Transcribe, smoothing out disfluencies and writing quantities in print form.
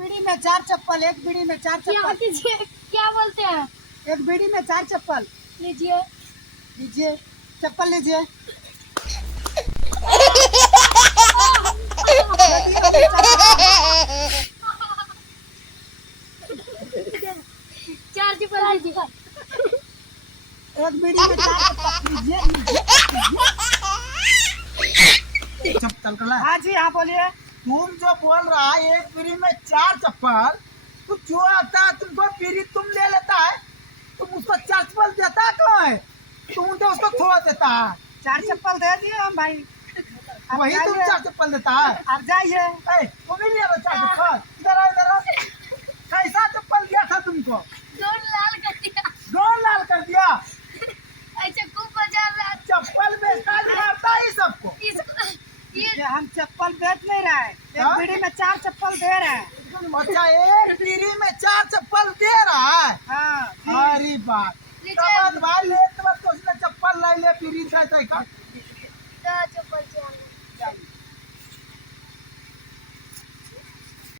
बीड़ी में 4 चप्पल, एक बीड़ी में 4 चप्पल। क्या बोलते हैं? एक बीड़ी में 4 चप्पल। लीजिए। लीजिए, चप्पल लीजिए। चार चप्पल लीजिए। एक बीड़ी में 4 चप्पल लीजिए। चप्पल हाँ जी, हाँ बोलिए। तुम जो बोल रहा है एक बीड़ी में 4 चप्पल, तो जो आता है तुमको बीड़ी तुम ले लेता है, तुम उसको 4 चप्पल देता है कहाँ है? तुम तो उसको थोड़ा देता है। 4 चप्पल दे दिए हम भाई। वही तुम 4 चप्पल देता है। अब जाइए। तुम ही ले लो 4 चप्पल। इधर आओ, इधर आओ। कैसा चप्पल दिया था तुमको? जोर लाल कर दिया। जोर लाल कर दिया। ऐसे खूब बाजार में चप्पल बेचता है, मारता ही सबको। ये हम चप्पल बेच नहीं रहे हैं, एक बीड़ी में 4 चप्पल दे रहे हैं। अच्छा, एक बीड़ी में 4 चप्पल दे रहा है। हाँ, अरे बात भाई ले तो उसने चप्पल ले ले बीड़ी से चप्पल